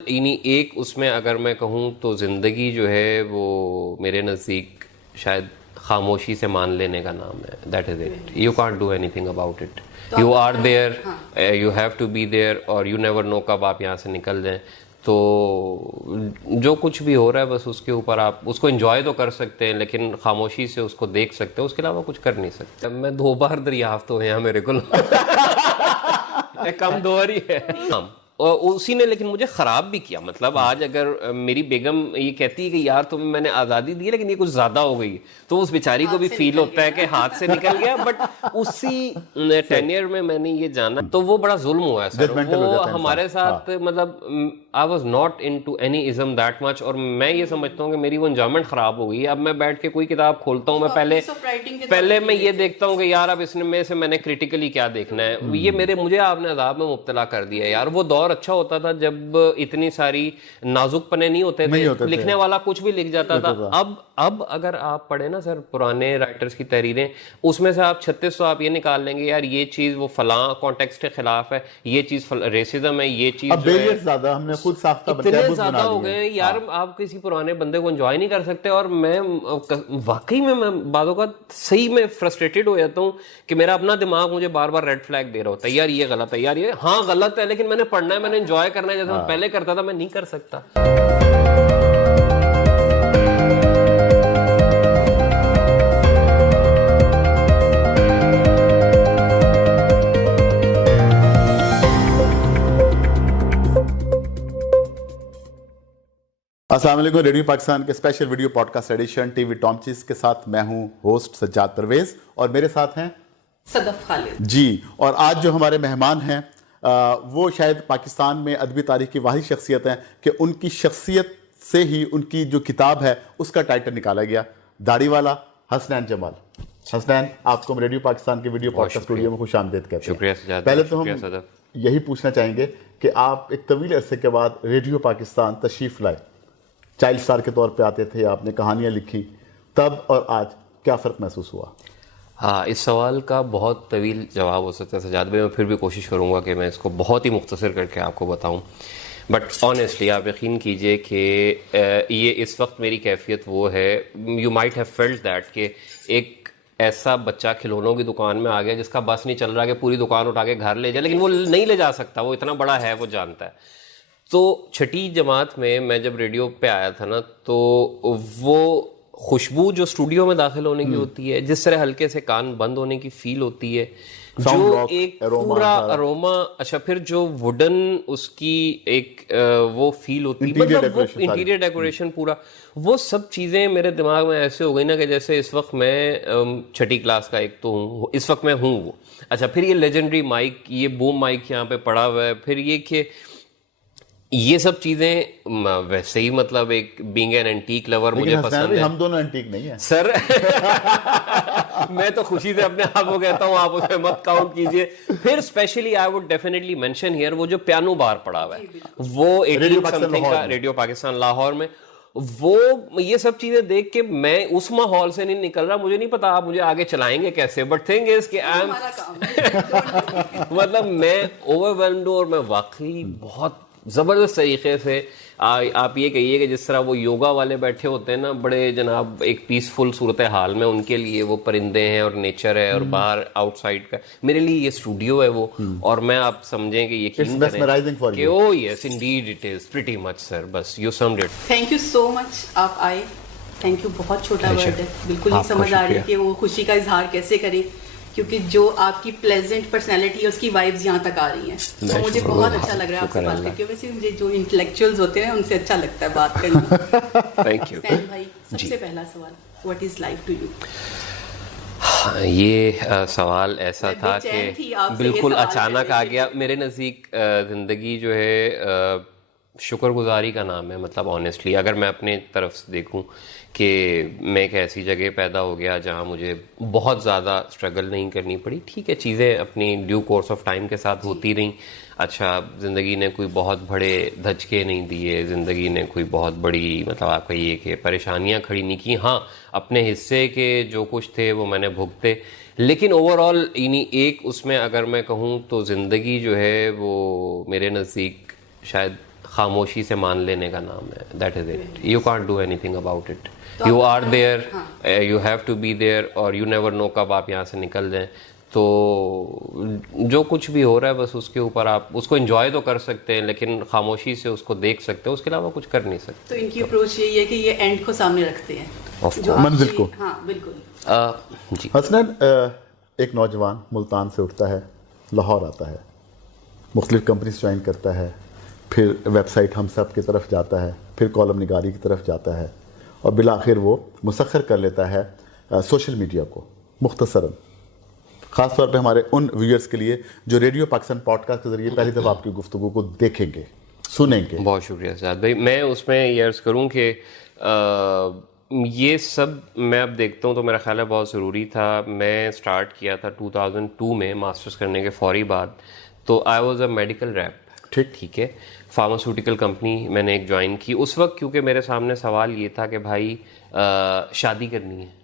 इन्हीं एक उसमें अगर मैं कहूँ तो ज़िंदगी जो है वो मेरे नज़दीक शायद खामोशी से मान लेने का नाम है. That is it. You can't do anything about it. You are there, you have to be there, और यू नेवर नो कब आप यहाँ से निकल जाएं. तो जो कुछ भी हो रहा है बस उसके ऊपर आप उसको एंजॉय तो कर सकते हैं, लेकिन खामोशी से उसको देख सकते हैं, उसके अलावा कुछ कर नहीं सकते. मैं 2 बार दरियाफ्त हुए हैं मेरे को. कम 2 बार ही है. हाँ, और उसी ने लेकिन मुझे ख़राब भी किया. मतलब आज अगर मेरी बेगम ये कहती है कि यार तुम्हें मैंने आज़ादी दी लेकिन ये कुछ ज़्यादा हो गई, तो उस बेचारी को भी फील होता है कि हाथ से निकल गया. बट उसी टेन्योर में मैंने ये जाना तो वो बड़ा जुल्म हुआ है सर. वो हमारे साथ मतलब I was not into any ism that much, और मैं ये समझता हूँ कि मेरी वो एंजॉयमेंट ख़राब हो गई. अब मैं बैठ के कोई किताब खोलता हूँ, मैं पहले मैं ये देखता हूँ कि यार अब इसमें से मैंने क्रिटिकली क्या देखना है. ये मुझे आपने अज़ाब में मुब्तला कर दिया यार. वो दौर अच्छा होता था जब इतनी सारी नाजुक पने नहीं होते थे, लिखने वाला कुछ भी लिख जाता था. अब अगर आप पढ़े ना सर पुराने राइटर्स की तहरीरें, उसमें से आप 3600 आप ये निकाल लेंगे यार ये चीज वो फलां कॉन्टेक्स्ट के खिलाफ है, ये चीज रेसिज्म है, ये चीज ज्यादा हमने खुद साख्ता इतने ज्यादा हो गए यार. आप किसी पुराने बंदे को एंजॉय नहीं कर सकते. और मैं वाकई में मैं बातों का सही में फ्रस्ट्रेटेड हो जाता हूँ कि मेरा अपना दिमाग मुझे बार बार रेड फ्लैग दे रहा होता है. यार ये गलत है, यार ये हाँ गलत है, लेकिन मैंने पढ़ना है, मैंने एंजॉय करना है. जैसे मैं पहले करता था मैं नहीं कर सकता. अस्सलाम वालेकुम. रेडियो पाकिस्तान के special video podcast addition TV टॉमचीज के साथ मैं हूं होस्ट सज्जाद परवेज, और मेरे साथ हैं सदफ खालिद जी. और आज जो हमारे मेहमान हैं वो शायद पाकिस्तान में अदबी तारीख की वाहिद शख्सियत हैं कि उनकी शख्सियत से ही उनकी जो किताब है उसका टाइटल निकाला गया, दाढ़ी वाला हसनैन जमाल. हसनैन, आपको हम रेडियो पाकिस्तान के वीडियो पॉडकास्ट स्टूडियो में खुश आमदीद कहते हैं. शुक्रिया. पहले तो हम यही पूछना चाहेंगे कि आप एक तवील अरसे के बाद रेडियो पाकिस्तान तशरीफ लाए, चाइल्ड स्टार के तौर पे आते थे, आपने कहानियां लिखी, तब और आज क्या फ़र्क महसूस हुआ? हाँ, इस सवाल का बहुत तवील जवाब हो सकता है सजाद भाई. मैं फिर भी कोशिश करूँगा कि मैं इसको बहुत ही मुख्तसर करके आपको बताऊँ. बट ऑनेस्टली आप यकीन कीजिए कि ये इस वक्त मेरी कैफियत वो है, you might have felt that, कि एक ऐसा बच्चा खिलौनों की दुकान में आ गया जिसका बस नहीं चल रहा कि पूरी दुकान उठा के घर ले जाए, लेकिन वो नहीं ले जा सकता, वो इतना बड़ा है, वो जानता है. तो 6ठी जमात में मैं जब रेडियो पे आया था ना, तो वो खुशबू जो स्टूडियो में दाखिल होने की होती है, जिस तरह हल्के से कान बंद होने की फील होती है, जो एक पूरा अरोमा, अच्छा फिर जो वुडन उसकी एक वो फील होती है, मतलब वो इंटीरियर डेकोरेशन पूरा, वो सब चीज़ें मेरे दिमाग में ऐसे हो गई ना कि जैसे इस वक्त मैं 6ठी क्लास का एक तो हूँ, इस वक्त मैं हूँ वो. अच्छा, फिर ये लेजेंडरी माइक, ये बूम माइक यहाँ पे पड़ा हुआ है, फिर ये कि ये सब चीजें वैसे ही, मतलब एक बीइंग एन एंटीक लवर मुझे पसंद है. हम दोनों एंटीक नहीं है सर. मैं तो खुशी से अपने आप को कहता हूँ, आप उसे मत काउंट कीजिए. फिर specially I would definitely mention here वो जो पियानो बार पड़ा हुआ है, वो 18 समथिंग का रेडियो पाकिस्तान लाहौर में, वो ये सब चीजें देख के मैं उस माहौल से नहीं निकल रहा. मुझे नहीं पता आप मुझे आगे चलाएंगे कैसे, बट थिंग इज कि आई एम मतलब मैं ओवरवेल्म्ड हूं, और मैं वाकई बहुत ज़बरदस्त तरीके से आप ये कहिए कि जिस तरह वो योगा वाले बैठे होते हैं ना, बड़े जनाब एक पीसफुल सूरत हाल में, उनके लिए वो परिंदे हैं और नेचर है और बाहर आउटसाइड का, मेरे लिए ये स्टूडियो है वो. और मैं आप समझें कि यकीन करें कि oh yes indeed it is pretty much sir. बस you summed it. Thank you so much, आप आए. Thank you. बहुत छोटा वर्ड है, बिल्कुल नहीं समझ आ रही कि वो खुशी का इजहार कैसे करें, क्योंकि जो आपकी प्लेजेंट पर्सनैलिटी है उसकी वाइब्स यहाँ तक आ रही हैं. तो मुझे बहुत अच्छा लग रहा है आपसे बात करके. वैसे मुझे जो इंटेलेक्चुअल्स होते हैं उनसे अच्छा लगता है बात करना. Thank you. भाई, सबसे पहला सवाल, what is life to you? ये सवाल ऐसा था कि बिल्कुल अचानक आ गया मेरे नज़दीक. ज़िंदगी जो है शुक्रगुजारी का नाम है. मतलब ऑनेस्टली अगर मैं अपने तरफ से देखूं कि मैं एक ऐसी जगह पैदा हो गया जहां मुझे बहुत ज़्यादा स्ट्रगल नहीं करनी पड़ी. ठीक है, चीज़ें अपनी ड्यू कोर्स ऑफ टाइम के साथ होती रहीं. अच्छा, ज़िंदगी ने कोई बहुत बड़े धचके नहीं दिए, ज़िंदगी ने कोई बहुत बड़ी मतलब आप कहिए कि परेशानियां खड़ी नहीं की. हाँ, अपने हिस्से के जो कुछ थे वो मैंने भुगते, लेकिन ओवरऑल इन्हीं एक उसमें अगर मैं कहूँ तो ज़िंदगी जो है वो मेरे नज़दीक शायद खामोशी से मान लेने का नाम है, that is it. You can't do anything about it, you are there, you have to be there, और यू नेवर नो कब आप यहाँ से निकल जाएं। तो जो कुछ भी हो रहा है बस उसके ऊपर आप उसको एंजॉय तो कर सकते हैं, लेकिन खामोशी से उसको देख सकते हो, उसके अलावा कुछ कर नहीं सकते। तो इनकी अप्रोच यही है कि ये एंड को सामने रखते हैं, Of जो मंजिल को। हाँ बिल्कुल। जी हसनैन, एक नौजवान मुल्तान से उठता है, लाहौर आता है, मुख्तलिफ कंपनीज ज्वाइन करता है, फिर वेबसाइट हम सब की तरफ जाता है, फिर कॉलम निगारी की तरफ जाता है, और बिलाखिर वो मुसख्खर कर लेता है सोशल मीडिया को। मुख्तसरन ख़ास तौर पे हमारे उन व्यूअर्स के लिए जो रेडियो पाकिस्तान पॉडकास्ट के ज़रिए पहली दफ़ा आपकी गुफ्तगू को देखेंगे, सुनेंगे। बहुत शुक्रिया सजाद भाई। मैं उसमें ये अर्ज़ करूँ कि ये सब मैं अब देखता हूँ तो मेरा ख्याल है बहुत ज़रूरी था। मैं स्टार्ट किया था 2002 में मास्टर्स करने के फ़ौरी बाद, तो I was a medical rap, ठीक है, फार्मास्यूटिकल कंपनी मैंने एक ज्वाइन की उस वक्त, क्योंकि मेरे सामने सवाल ये था कि भाई शादी करनी है।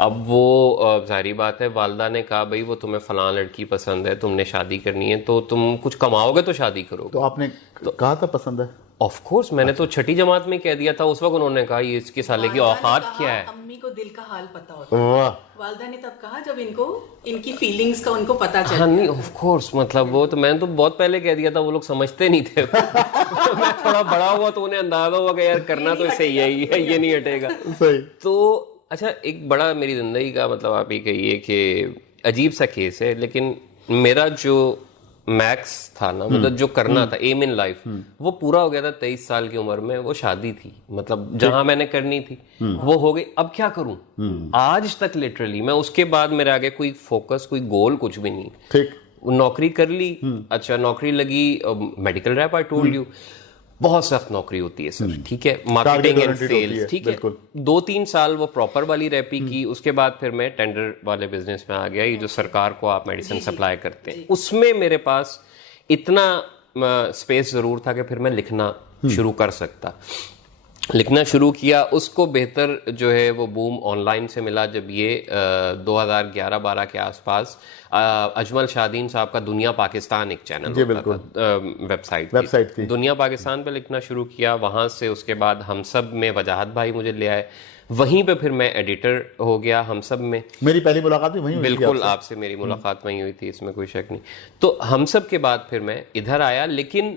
अब वो जाहिर बात है, वालदा ने कहा भाई वो तुम्हें फ़लाँ लड़की पसंद है, तुमने शादी करनी है, तो तुम कुछ कमाओगे तो शादी करोगे। तो आपने कहा था पसंद है? ऑफ कोर्स, मैंने तो छठी जमात में कह दिया था औकात उन्होंने कहा ये इसके साले की औकात क्या है। अम्मी को दिल का हाल पता होता है, वाह। वालदा ने तब कहा जब इनको इनकी फीलिंग्स का उनको पता चला। हाँ नहीं, ऑफ कोर्स, मतलब वो तो मैंने तो बहुत पहले कह दिया था, वो लोग समझते नहीं थे। मैं थोड़ा बड़ा हुआ तो उन्हें अंदाजा हुआ कि यार करना तो इससे यही है, ये नहीं हटेगा। सही। तो अच्छा, एक बड़ा मेरी ज़िंदगी का मतलब आप ही कहिए कि अजीब सा केस है, लेकिन मेरा जो मैक्स था ना, मतलब जो करना था, एम इन लाइफ, वो पूरा हो गया था 23 साल की उम्र में। वो शादी थी, मतलब जहां मैंने करनी थी वो हो गई। अब क्या करूं? आज तक लिटरली मैं उसके बाद मेरे आगे कोई फोकस, कोई गोल कुछ भी नहीं। ठीक। नौकरी कर ली, अच्छा नौकरी लगी, medical rap, I told you, बहुत सख्त नौकरी होती है सर, ठीक है, मार्केटिंग एंड सेल्स, ठीक है। 2-3 साल वो प्रॉपर वाली रैपी की, उसके बाद फिर मैं टेंडर वाले बिजनेस में आ गया, ये जो सरकार को आप मेडिसिन सप्लाई करते हैं, उसमें मेरे पास इतना स्पेस जरूर था कि फिर मैं लिखना शुरू कर सकता। लिखना शुरू किया, उसको बेहतर जो है वो बूम ऑनलाइन से मिला जब ये 2011-12 के आसपास अजमल शादीन साहब का दुनिया पाकिस्तान एक चैनल होता था, वेबसाइट थी, दुनिया पाकिस्तान पे लिखना शुरू किया। वहाँ से उसके बाद हम सब में वजाहत भाई मुझे ले आए, वहीं पे फिर मैं एडिटर हो गया हम सब में। मेरी पहली मुलाकात भी वहीं हुई थी बिल्कुल, आपसे मेरी मुलाकात वहीं हुई थी, इसमें कोई शक नहीं। तो हम सब के बाद फिर मैं इधर आया, लेकिन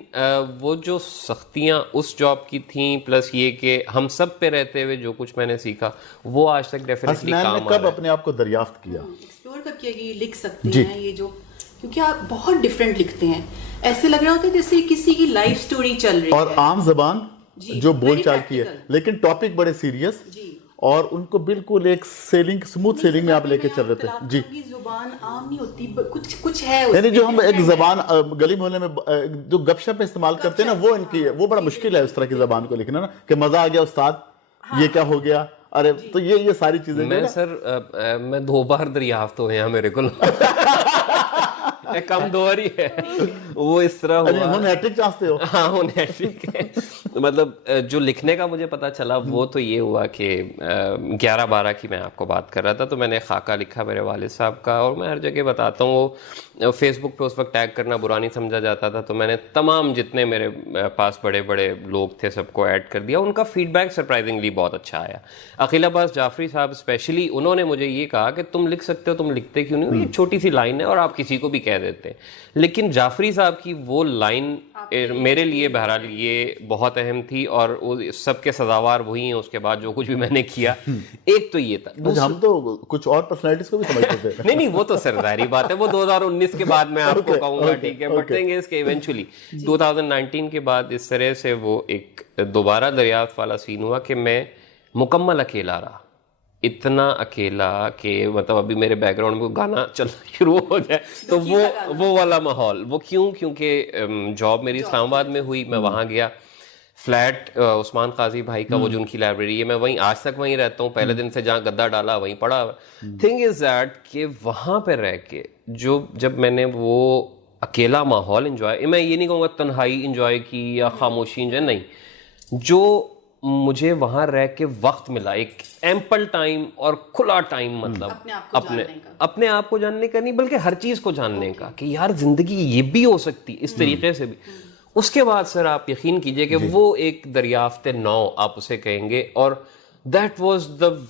वो जो सख्तियां उस जॉब की थी, प्लस ये कि हम सब पे रहते हुए जो कुछ मैंने सीखा, वो आज तक डेफिनेटली काम आ रहा है। कब अपने आप को दरियाफ्त किया, एक्सप्लोर कब किया कि लिख सकते हैं ये जो, क्योंकि आप बहुत डिफरेंट लिखते हैं, ऐसे लग रहा होता है जैसे किसी की लाइफ स्टोरी चल रही है, और आम जबान जो बोलचाल की है, लेकिन टॉपिक बड़े सीरियस, और उनको बिल्कुल एक सेलिंग, स्मूथ सेलिंग में आप लेके चल रहे थे। जी, जुबान आम नहीं होती, कुछ है यानी जो हम एक जबान गली मोहल्ले में जो गपशप में इस्तेमाल करते हैं ना, वो इनकी है। वो बड़ा मुश्किल है उस तरह की जबान को लिखना ना, कि मजा आ गया उस्ताद, ये क्या हो गया, अरे तो ये सारी चीजें। मैं सर मैं 2 बार दरियाफ्त हुए हैं मेरे को कम 2 ही है, वो इस तरह हुआ। हम हैट्रिक चाहते हो? हाँ, वो हैट्रिक है। मतलब जो लिखने का मुझे पता चला वो तो ये हुआ कि 11-12 की मैं आपको बात कर रहा था, तो मैंने खाका लिखा मेरे वालिद साहब का, और मैं हर जगह बताता हूँ, वो फेसबुक पे उस वक्त टैग करना बुरा नहीं समझा जाता था, तो मैंने तमाम जितने मेरे पास बड़े बड़े लोग थे सबको ऐड कर दिया। उनका फीडबैक सरप्राइजिंगली बहुत अच्छा आया। अकील अब्बास जाफरी साहब स्पेशली, उन्होंने मुझे ये कहा कि तुम लिख सकते हो, तुम लिखते क्यों नहीं हो, ये छोटी सी लाइन है और आप किसी को भी कह देते हैं। लेकिन जाफरी साहब की वो लाइन मेरे लिए बहरहाल ये बहुत अहम थी, और सबके सजावार वही हैं उसके बाद जो कुछ भी मैंने किया। एक तो ये था, हम तो कुछ और पर्सनैलिटीज को भी समझते थे। नहीं वो तो सरदारी बात है, वो 2019 के बाद मैं आपको कहूंगा, ठीक है, बट थिंग इज के इवेंचुअली 2019 के बाद इस तरह से वो एक दोबारा दरियाफ्त वाला सीन हुआ कि मैं मुकम्मल अकेला रहा, इतना अकेला कि मतलब अभी मेरे बैकग्राउंड में गाना चलना शुरू हो जाए तो वो वाला माहौल। वो क्योंकि जॉब मेरी इस्लामाबाद में हुई, मैं वहाँ गया, फ्लैट उस्मान काजी भाई का वो जो उनकी लाइब्रेरी है, मैं वहीं आज तक वहीं रहता हूँ, पहले दिन से जहाँ गद्दा डाला वहीं पड़ा। थिंग इज दैट कि वहाँ पे रह के जब मैंने वो अकेला माहौल एंजॉय, मैं ये नहीं कहूँगा तन्हाई एंजॉय की या खामोशी एंजॉय, नहीं, जो मुझे वहां रह के वक्त मिला, एक एम्पल टाइम और खुला टाइम, मतलब अपने आप को जानने का नहीं बल्कि हर चीज को जानने का, कि यार जिंदगी ये भी हो सकती इस तरीके से भी, उसके बाद सर आप यकीन कीजिए कि वो एक दरियाफ्ते नौ आप उसे कहेंगे, और that was the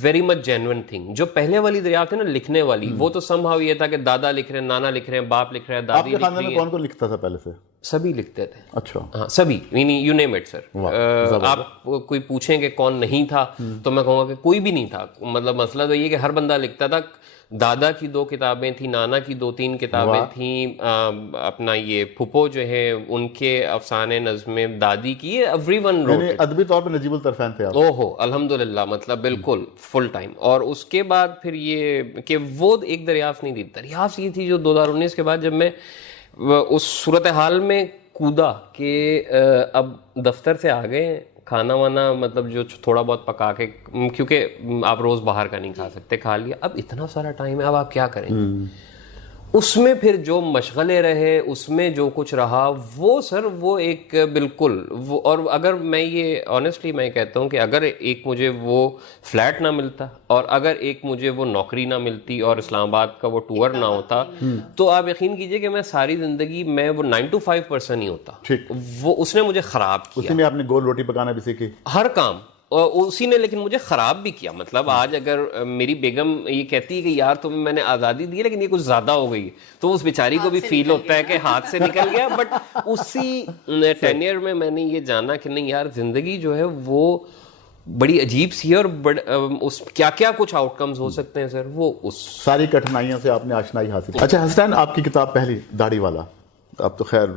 very much genuine thing. जो पहले वाली दरियाफ्त है ना लिखने वाली, वो तो समहाउ ये था कि दादा लिख रहे हैं, नाना लिख रहे हैं, बाप लिख रहे हैं, दादी आपके लिख खानदान रही में है। कौन कौन लिखता था पहले से? सभी लिखते थे। अच्छा। हाँ सभी, यू नेम इट सर। आप कोई पूछेंगे कौन नहीं था तो मैं कहूँगा कि कोई भी नहीं था। मतलब मसला तो ये कि हर बंदा लिखता था। दादा की 2 किताबें थी, नाना की 2-3 किताबें थी, अपना ये फुफो जो है उनके अफसाने नज़में, दादी की, एवरीवन रोट इट। अदबी तौर पे नजीबुल तरफैन थे आप? ओहो अल्हम्दुलिल्लाह, मतलब बिल्कुल फुल टाइम। और उसके बाद फिर ये कि वो एक दरियाफ्त नहीं थी, दरियाफ्त ये थी जो 2019 के बाद जब मैं उस सूरत हाल में कूदा कि अब दफ्तर से आ गए, खाना वाना मतलब जो थोड़ा बहुत पका के, क्योंकि आप रोज बाहर का नहीं खा सकते, खा लिया, अब इतना सारा टाइम है, अब आप क्या करेंगे? उसमें फिर जो मशगले रहे, उसमें जो कुछ रहा, वो सर वो एक बिल्कुल वो। और अगर मैं ये ऑनेस्टली मैं कहता हूँ कि अगर एक मुझे वो फ्लैट ना मिलता, और अगर एक मुझे वो नौकरी ना मिलती, और इस्लामाबाद का वो टूर ना होता, तो आप यकीन कीजिए कि मैं सारी जिंदगी मैं वो 9 to 5 पर्सन ही होता। ठीक। वो उसने मुझे खराब किया। उसी में आपने गोल रोटी पकाना भी सीखी? हर काम। और उसी ने लेकिन मुझे खराब भी किया। मतलब आज अगर मेरी बेगम ये कहती है कि यार तुम्हें मैंने आज़ादी दी है लेकिन ये कुछ ज़्यादा हो गई, तो उस बेचारी को भी फील होता है कि हाथ से निकल गया। बट उसी टेन्योर में मैंने ये जाना कि नहीं यार, जिंदगी जो है वो बड़ी अजीब सी है, और उस क्या क्या कुछ आउटकम्स हो सकते हैं सर, वो उस सारी कठिनाइयों से आपने आशनाई हासिल। अच्छा हसनैन, आपकी किताब पहली दाढ़ी वाला, अब तो खैर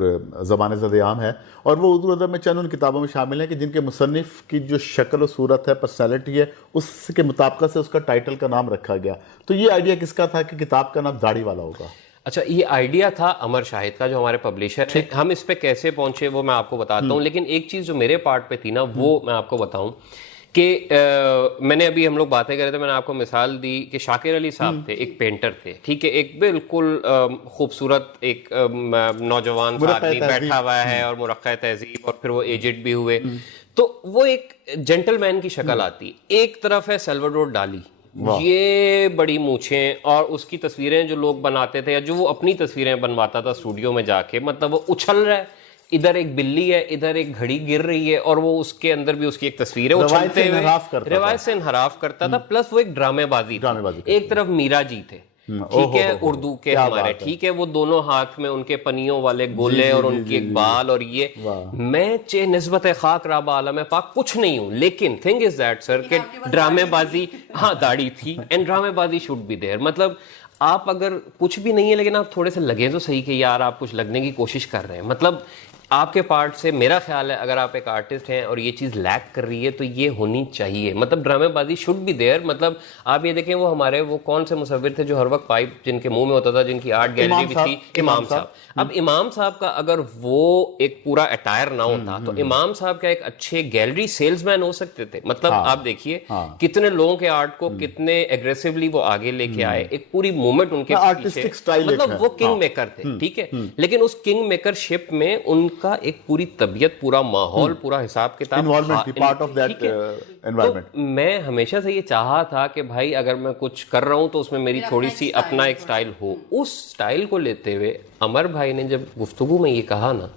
ज़बान ज़द-ए-आम है, और वो उर्दू अदब में चंद उन किताबों में शामिल है कि जिनके मुसन्निफ की जो शक्ल और सूरत है, पर्सनैलिटी है, उसके मुताबिक से उसका टाइटल का नाम रखा गया। तो ये आइडिया किसका था कि किताब का नाम दाढ़ी वाला होगा? अच्छा, ये आइडिया था अमर शाहिद का, जो हमारे पब्लिशर है। हम इस पे कैसे पहुंचे वो मैं आपको बताता हूँ, लेकिन एक चीज़ जो मेरे पार्ट पे थी ना, वो मैं आपको बताऊं कि मैंने अभी हम लोग बातें कर रहे थे, मैंने आपको मिसाल दी कि शाकिर अली साहब थे, एक पेंटर थे, ठीक है, एक बिल्कुल खूबसूरत एक नौजवान आदमी बैठा हुआ है और मुरक्का तहजीब, और फिर वो एजेड भी हुए, तो वो एक जेंटलमैन की शक्ल आती। एक तरफ है सल्वाडोर डाली, ये बड़ी मूछें, और उसकी तस्वीरें जो लोग बनाते थे, या जो वो अपनी तस्वीरें बनवाता था स्टूडियो में जाके, मतलब वो उछल रहा है, इधर एक बिल्ली है, इधर एक घड़ी गिर रही है, और वो उसके अंदर भी उसकी एक तस्वीर है, उछलते हुए रिवायत से इनहराफ करता था, प्लस वो एक ड्रामेबाजी थी। एक तरफ मीरा जी थे, ठीक है, उर्दू के हमारे, ठीक है, वो दोनों हाथ में उनके पनियों वाले गोले और उनकी एक बाल, और ये मैं चे निस्बत खाक राबा आलम पाक कुछ नहीं हूं, लेकिन थिंग इज दैट सर कि ड्रामेबाजी, हाँ दाढ़ी थी, एंड ड्रामेबाजी शुड बी देयर। मतलब आप अगर कुछ भी नहीं है लेकिन आप थोड़े से लगे तो सही कि यार आप कुछ लगने की कोशिश कर रहे हैं। मतलब आपके पार्ट से मेरा ख्याल है अगर आप एक आर्टिस्ट हैं और ये चीज़ लैक कर रही है तो ये होनी चाहिए। मतलब ड्रामेबाजी शुड बी देयर। मतलब आप ये देखें, वो हमारे वो कौन से मुसव्विर थे जो हर वक्त पाइप जिनके मुंह में होता था, जिनकी आर्ट गैलरी भी थी, इमाम साहब। अब इमाम साहब का अगर वो एक पूरा अटायर ना होता तो इमाम साहब का एक अच्छे गैलरी सेल्समैन हो सकते थे। मतलब आप देखिए कितने लोगों के आर्ट को कितने एग्रेसिवली वो आगे लेके आए, एक पूरी मूवमेंट उनके पीछे, मतलब वो किंग मेकर थे, ठीक है। लेकिन उस किंग मेकरशिप में उनका एक पूरी तबीयत, पूरा माहौल, पूरा हिसाब किताब, पार्ट ऑफ दैट एनवायरनमेंट। तो मैं हमेशा से ये चाहा था कि भाई अगर मैं कुछ कर रहा हूं तो उसमें मेरी थोड़ी सी अपना एक स्टाइल हो। उस स्टाइल को लेते हुए अमर भाई ने जब गुफ्तगू में ये कहा ना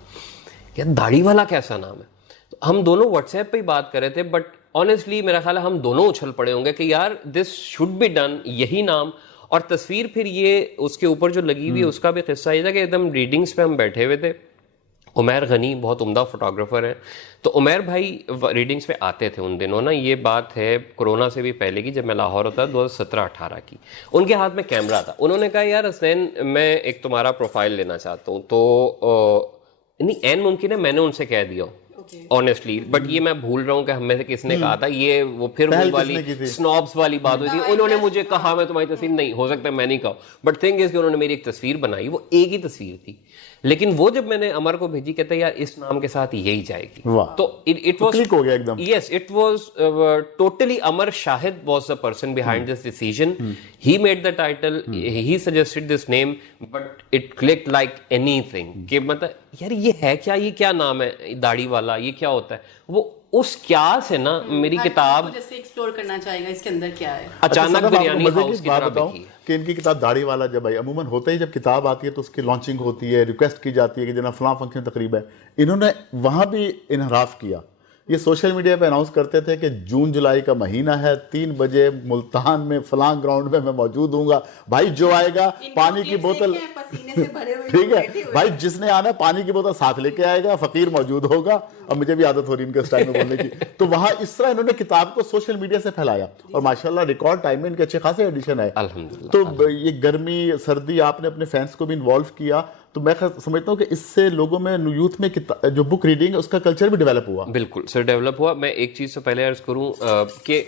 कि दाढ़ी वाला कैसा नाम है, तो हम दोनों व्हाट्सएप पे ही बात कर रहे थे, बट ऑनेस्टली मेरा ख्याल है हम दोनों उछल पड़े होंगे कि यार दिस शुड बी डन, यही नाम। और तस्वीर फिर ये उसके ऊपर जो लगी हुई है उसका भी किस्सा ये था कि एकदम रीडिंग्स पे हम बैठे हुए थे। उमैर गनी बहुत उम्दा फोटोग्राफर है, तो उमैर भाई रीडिंग्स पे आते थे उन दिनों ना, ये बात है कोरोना से भी पहले की, जब मैं लाहौर होता 2017-18 की। उनके हाथ में कैमरा था, उन्होंने कहा यार हसनैन मैं एक तुम्हारा प्रोफाइल लेना चाहता हूँ। तो नहीं एन मुमकिन है मैंने उनसे कह दिया ऑनेस्टली, बट ये मैं भूल रहा हूँ कि हमें से किसने कहा था। ये वो फिर वो वाली स्नॉब्स वाली बात हुई थी, उन्होंने मुझे कहा मैं तुम्हारी तस्वीर, नहीं हो सकता मैं नहीं कहूँ, बट थिंग इज कि उन्होंने मेरी एक तस्वीर बनाई, वो एक ही तस्वीर थी, लेकिन वो जब मैंने अमर को भेजी कहता यार इस नाम के साथ यही जाएगी, तो इट वाज क्लिक हो गया एकदम। Yes, it was totally Amar Shahid was the person behind this decision. He made the title, he suggested this name, but it clicked like anything कि मतलब यार ये है क्या, ये क्या नाम है दाढ़ी वाला, ये क्या होता है। वो उस क्या से ना मेरी किताब जैसे एक्सप्लोर करना चाहेगा इसके अंदर क्या है। अचानक सनम, बिरयानी आपको मजे हाउस की की बात तरह बताऊं बिकी। कि इनकी किताब दाढ़ी वाला जब आई, अमूमन होता ही जब किताब आती है तो उसकी लॉन्चिंग होती है, रिक्वेस्ट की जाती है कि जना फलां फंक्शन तकरीब है, इन्होंने वहां भी इनहराफ किया। ये सोशल मीडिया पे अनाउंस करते थे कि जून जुलाई का महीना है, 3 बजे मुल्तान में फलां ग्राउंड में मैं मौजूद हूँगा, भाई जो आएगा पानी की बोतल, ठीक है भाई, जिसने आना पानी की बोतल साथ लेके आएगा, फकीर मौजूद होगा। और मुझे भी आदत हो रही इनके स्टाइल में बोलने की। तो वहां इस तरह इन्होंने किताब को सोशल मीडिया से फैलाया और माशाल्लाह रिकॉर्ड टाइम में इनके अच्छे खासे एडिशन आए अल्हम्दुलिल्लाह। तो ये गर्मी सर्दी आपने अपने फैंस को भी इन्वॉल्व किया, तो मैं समझता हूँ कि इससे लोगों में, यूथ में जो बुक रीडिंग है उसका कल्चर भी डेवलप हुआ। बिल्कुल सर डेवलप हुआ। मैं एक चीज़ से पहले अर्ज करूँ कि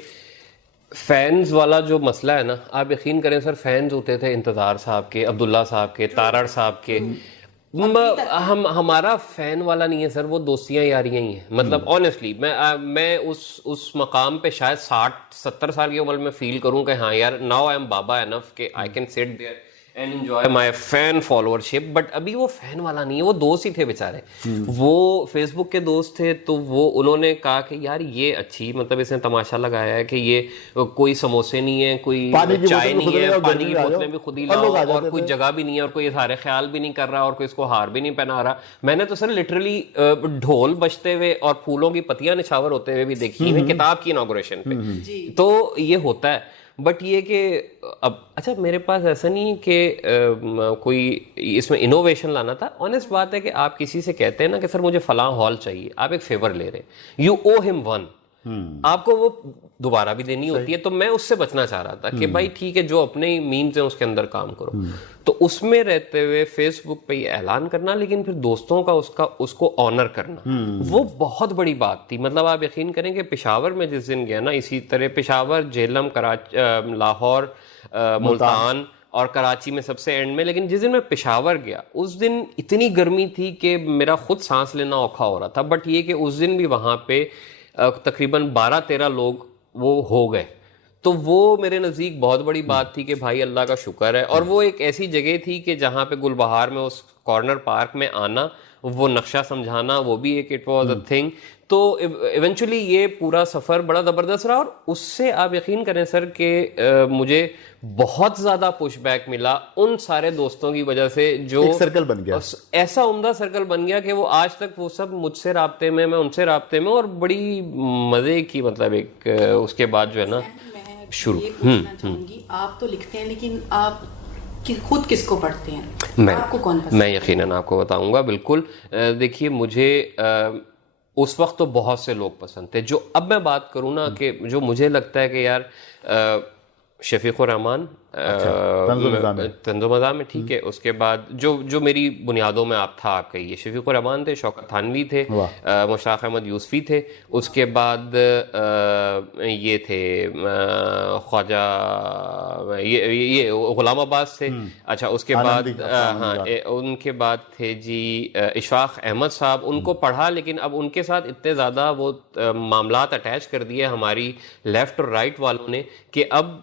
फैंस वाला जो मसला है ना, आप यकीन करें सर, फैंस होते थे इंतज़ार साहब के, अब्दुल्ला साहब के, तारड़ साहब के। हमारा फैन वाला नहीं है सर, वो दोस्तियां यारियां ही हैं। मतलब ऑनेस्टली मैं उस मकाम पे शायद 60-70 साल की उम्र में फील करूं कि हाँ यार, नाउ आई एम बाबा एनफ के I can sit there and enjoy my fan followership. But अभी वो फैन वाला नहीं है, वो दोस्त ही थे बेचारे। वो फेसबुक के दोस्त थे, तो वो उन्होंने कहा कि यार ये अच्छी, मतलब इसने तमाशा लगाया है कि ये कोई समोसे नहीं है, कोई चाय नहीं है, पानी की बोतलें भी खुद ही लाओ, और कोई जगह भी नहीं है, और कोई इज़हार ख्याल भी नहीं कर रहा, और कोई इसको हार भी नहीं पहना रहा। मैंने तो सर लिटरली ढोल बजते हुए और फूलों की पत्तियां निछावर होते हुए भी देखी है किताब की इनॉग्रेशन पे। तो ये होता है। बट ये कि अब अच्छा, मेरे पास ऐसा नहीं कि कोई इसमें इनोवेशन लाना था। ऑनेस्ट बात है कि आप किसी से कहते हैं ना कि सर मुझे फलां हॉल चाहिए, आप एक फेवर ले रहे हैं, यू ओ हिम वन, आपको वो दोबारा भी देनी होती है। तो मैं उससे बचना चाह रहा था कि भाई ठीक है, जो अपने मीम्स हैं उसके अंदर काम करो। तो उसमें रहते हुए फेसबुक पे ये ऐलान करना, लेकिन फिर दोस्तों का उसको ऑनर करना, वो बहुत बड़ी बात थी। मतलब आप यकीन करें कि पेशावर में जिस दिन गया ना, इसी तरह पेशावर, झेलम, कराची, लाहौर, मुल्तान और कराची में सबसे एंड में, लेकिन जिस दिन मैं पेशावर गया उस दिन इतनी गर्मी थी कि मेरा खुद सांस लेना औखा हो रहा था। बट ये कि उस दिन भी वहां पे तकरीबन 12-13 लोग वो हो गए, तो वो मेरे नज़दीक बहुत बड़ी बात थी कि भाई अल्लाह का शुक्र है। और वो एक ऐसी जगह थी कि जहाँ पे गुलबहार में उस कॉर्नर पार्क में आना, वो नक्शा समझाना, वो भी एक इट वाज अ थिंग। तो इवेंचुअली ये पूरा सफ़र बड़ा ज़बरदस्त रहा। और उससे आप यकीन करें सर कि मुझे बहुत ज़्यादा पुशबैक मिला उन सारे दोस्तों की वजह से, जो एक सर्कल बन गया, ऐसा उम्दा सर्कल बन गया कि वो आज तक वो सब मुझसे राब्ते में, मैं उनसे राब्ते में, और बड़ी मज़े की, मतलब एक उसके बाद जो है ना शुरू। चाहूंगी, आप तो लिखते हैं, लेकिन आप खुद किसको पढ़ते हैं? आपको कौन पसंद? मैं यकीनन आपको बताऊंगा। बिल्कुल, देखिए मुझे उस वक्त तो बहुत से लोग पसंद थे। जो अब मैं बात करूं ना कि जो मुझे लगता है कि यार शफीकुर रहमान, तंज़ो-मज़ा में, ठीक है। उसके बाद जो मेरी बुनियादों में आप था, आपका ये शफीकुर रहमान थे, शौकत थानवी थे, मुश्ताक अहमद यूसुफी थे। उसके बाद ये थे ख्वाजा, ये गुलाम अब्बास थे। अच्छा, उसके बाद हाँ, उनके बाद थे जी इशफाक अहमद साहब। उनको पढ़ा, लेकिन अब उनके साथ इतने ज़्यादा वो मामलात अटैच कर दिए हमारी लेफ्ट और राइट वालों ने कि अब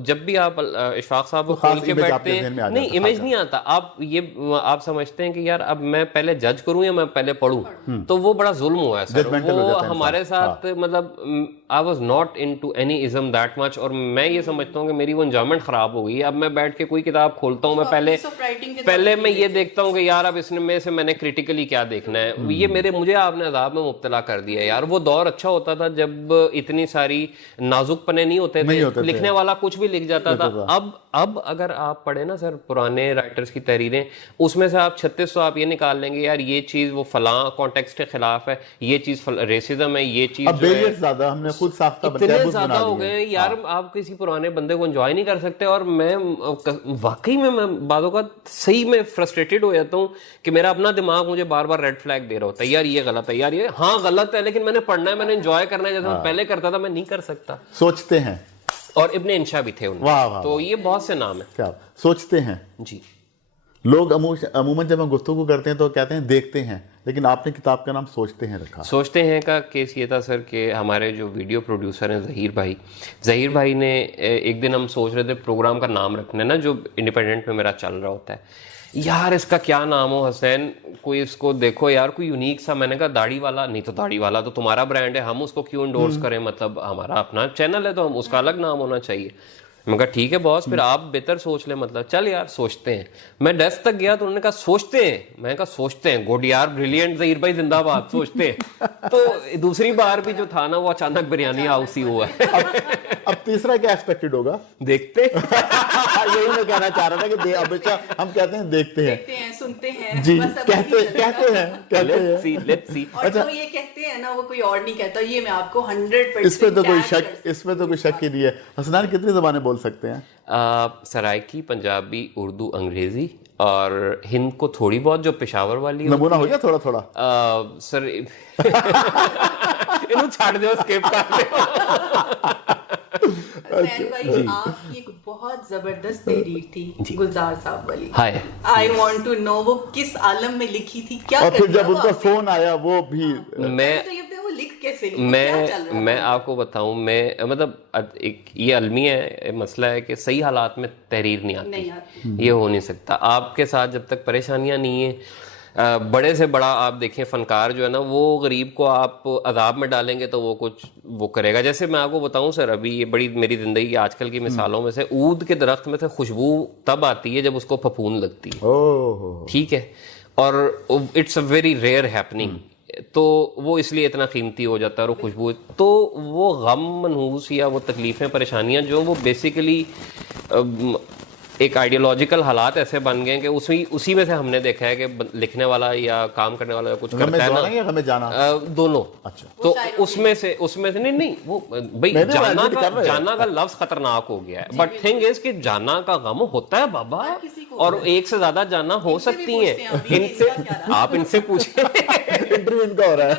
जब भी आप इशफाक साहब को खोल के बैठते हैं, नहीं इमेज नहीं आता। आप समझते हैं कि यार अब मैं पहले जज करूं या मैं पहले पढ़ूं, तो वो बड़ा जुल्म हुआ है सर। वो हमारे साथ मतलब I was not into any ism that much. और मैं ये समझता हूँ कि मेरी वो एंजॉयमेंट खराब हो गई। अब मैं बैठ के कोई किताब खोलता हूँ, मैं पहले मैं ये देखता हूँ कि यार अब इसमें में से मैंने क्रिटिकली क्या देखना है। ये मुझे आपने अज़ाब में मुब्तला कर दिया यार। वो दौर अच्छा होता था जब इतनी सारी नाजुक पने नहीं होते थे, लिखने वाला कुछ भी लिख जाता था। अब अगर आप पढ़े ना सर पुराने राइटर्स की तहरीरें, उसमें से आप 3600 आप ये निकाल लेंगे यार ये चीज वो फलां कॉन्टेक्स्ट के खिलाफ है, ये चीज रेसिज्म है, ये चीज ज्यादा हमने खुद साख्ता इतने ज्यादा हो गए यार। आप किसी पुराने बंदे को एंजॉय नहीं कर सकते। और मैं वाकई में मैं बातों का सही में फ्रस्ट्रेटेड हो जाता हूँ कि मेरा अपना दिमाग मुझे बार बार रेड फ्लैग दे रहा होता है, यार ये गलत है, यार ये हाँ गलत है, लेकिन मैंने पढ़ना है, मैंने एंजॉय करना है, जैसे मैं पहले करता था मैं नहीं कर सकता। सोचते हैं। और इब्ने इंशा भी थे उनमें। तो ये बहुत से नाम है। क्या सोचते हैं जी। लोग अमूमन जब हम गुफ्तगू करते हैं तो कहते हैं देखते हैं, लेकिन आपने किताब का नाम सोचते हैं रखा। सोचते हैं का केस ये था सर कि हमारे जो वीडियो प्रोड्यूसर हैं ज़हीर भाई ने एक दिन हम सोच रहे थे प्रोग्राम का नाम रखना है ना, जो इंडिपेंडेंट में मेरा चल रहा होता है, यार इसका क्या नाम हो हसनैन, कोई इसको देखो यार, कोई यूनिक सा। मैंने कहा दाढ़ी वाला, नहीं तो दाढ़ी वाला तो तुम्हारा ब्रांड है, हम उसको क्यों इंडोर्स करें, मतलब हमारा अपना चैनल है तो हम उसका अलग नाम होना चाहिए। मैं कहा ठीक है बॉस, फिर आप बेहतर सोच ले, मतलब चल यार सोचते हैं। मैं डेस्क तक गया तो उन्होंने कहा सोचते हैं। मैं कहा सोचते हैं, गुड यार, ब्रिलियंट, ज़हीर भाई जिंदाबाद, सोचते हैं। तो दूसरी बार भी जो था ना वो अचानक बिरयानी हाउस ही हुआ है। अब तीसरा क्या एक्सपेक्टेड होगा? देखते यही मैं कहना चाह रहा था कि हमेशा हम कहते हैं देखते हैं, सुनते हैं जी, बस अब कहते यही चलेगा। Let's see. और जो ये कहते हैं ना वो कोई और नहीं कहता, ये मैं आपको 100% इसमें तो कोई शक ही नहीं है। हसनैन कितनी ज़बानें बोल सकते हैं? सराइकी, पंजाबी, उर्दू, अंग्रेजी और हिंद को थोड़ी बहुत, जो पेशावर वाली नमूना हो गया थोड़ा थोड़ा। सर इन्हों छाड़ दो, स्किप कर दो। भाई आपकी एक बहुत जबरदस्त तहरीर थी गुलजार साहब वाली। हाय, आई वांट टू नो वो किस आलम में लिखी थी, क्या और कर फिर दिया जब वो उनका आपने? फोन आया वो भी मैं तो ये बताओ वो लिख कैसे ली? क्या चल रहा मैं था? आपको बताऊं, मैं मतलब एक ये अलमी है, मसला है कि सही हालात में तहरीर नहीं नहीं आती, आती। ये हो नहीं सकता। आपके साथ जब तक परेशानियां नहीं है, बड़े से बड़ा आप देखें फनकार जो है ना, वो गरीब को आप अजाब में डालेंगे तो वो कुछ वो करेगा। जैसे मैं आपको बताऊं सर, अभी ये बड़ी मेरी जिंदगी की आजकल की मिसालों में से, ऊद के दरख्त में से खुशबू तब आती है जब उसको फफूंद लगती है, ओह ठीक है, और it's a very rare happening, तो वो इसलिए इतना कीमती हो जाता है। और वो खुशबू, तो वो गम मनहूस या वो तकलीफें परेशानियां जो वो बेसिकली एक आइडियोलॉजिकल हालात ऐसे बन गए कि उसी में से हमने देखा है कि लिखने वाला या काम करने वाला कुछ करता है ना, हमें जाना दोनों। अच्छा, तो उसमें से नहीं वो भाई जाना का लफ्ज खतरनाक हो गया है, बट थिंग इज कि जाना का गम होता है बाबा, और एक से ज्यादा जाना हो सकती हैं। इनसे आप इनसे पूछे, इंटरव्यू इनका हो रहा है।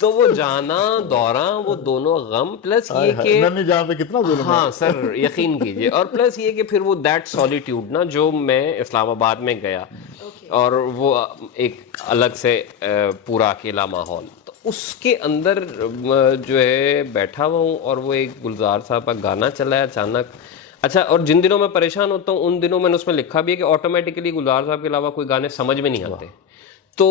तो वो जाना दौरा, वो दोनों गम, प्लस ये कि नन्ही जहां पे कितना जुल्म है। हाँ सर यकीन कीजिए, और प्लस ये कि फिर वो दैट सॉलिट्यूड ना, जो मैं इस्लामाबाद में गया और वो एक अलग से पूरा अकेला माहौल, तो उसके अंदर जो है बैठा हुआ हूँ और वो एक गुलजार साहब का गाना चला है अचानक। अच्छा, और जिन दिनों मैं परेशान होता हूँ उन दिनों मैंने उसमें लिखा भी है कि ऑटोमेटिकली गुलजार साहब के अलावा कोई गाने समझ में नहीं आते, तो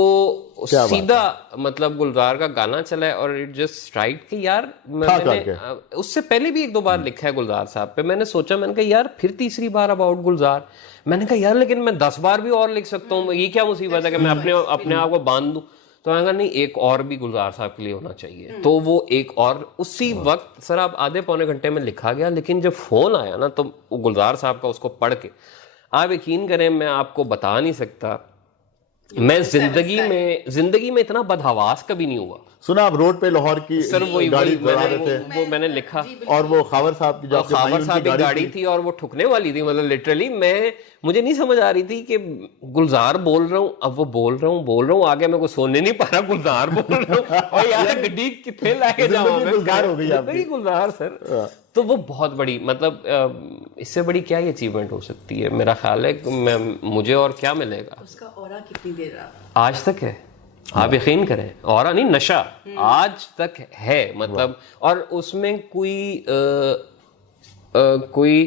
सीधा मतलब गुलजार का गाना चला है और इट जस्ट स्ट्राइक कि यार मैंने उससे पहले भी एक दो बार लिखा है गुलजार साहब पे। मैंने सोचा, मैंने कहा यार फिर तीसरी बार अबाउट गुलजार, मैंने कहा यार लेकिन मैं 10 बार भी और लिख सकता हूँ, ये क्या मुसीबत है कि मैं अपने आप को बांध दूं। तो मैंने कहा नहीं, एक और भी गुलजार साहब के लिए होना चाहिए। तो वो एक और उसी वक्त सर आप आधे पौने घंटे में लिखा गया, लेकिन जब फोन आया ना तो गुलजार साहब का उसको पढ़ के आप यकीन करें, मैं आपको बता नहीं सकता, मैं जिंदगी में इतना बदहवास कभी नहीं हुआ। सुना आप रोड पे लाहौर की सर वही गाड़ी वो मैंने लिखा, और वो खावर साहब की गाड़ी थी और वो ठुकने वाली थी, मतलब लिटरली मुझे नहीं समझ आ रही थी कि गुलजार बोल रहा हूँ, अब वो बोल रहा हूँ आगे मैं को सोने नहीं पा रहा, गुलजार बोल रहा हूँ और यार गड्डी कितने लाके जाऊँ मैं, गुलजार हो गई आपकी। गुलजार सर। तो वो बहुत बड़ी, मतलब इससे बड़ी क्या ही अचीवमेंट हो सकती है, मेरा ख्याल है मुझे और क्या मिलेगा। उसका ऑरा कितनी देर रहा? आज तक है, आप यकीन करें, और नहीं नशा आज तक है, मतलब, और उसमें कोई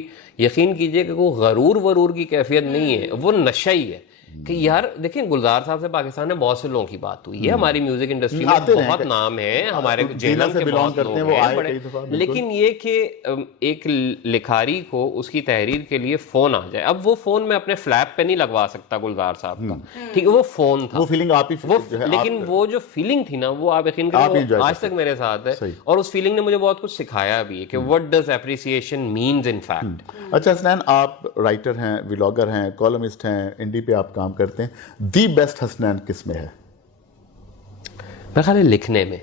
यकीन कीजिए कि कोई गरूर वरूर की कैफियत नहीं है, वो नशा ही है कि यार देखिए गुलजार साहब से पाकिस्तान में बहुत से लोगों की बात हुई है, हमारी म्यूजिक इंडस्ट्री में बहुत नाम है, हमारे जेलम के बहुत लोग हैं बड़े, लेकिन ये कि एक लिखारी को उसकी तहरीर के लिए फोन आ जाए, अब वो फोन में अपने फ्लैप पे नहीं लगवा सकता गुलजार साहब का, ठीक है, वो फोन था, वो फीलिंग आप ही, लेकिन वो जो फीलिंग थी ना वो आप यकीन करें आज तक मेरे साथ है, और उस फीलिंग ने मुझे बहुत कुछ सिखाया भी है कि what does appreciation means in fact. अच्छा हसनैन, आप राइटर हैं, व्लॉगर हैं, कॉलमिस्ट हैं, इंडी पे आप काम करते हैं, दी बेस्ट हसनैन किस में है? मेरा ख्याल है लिखने में।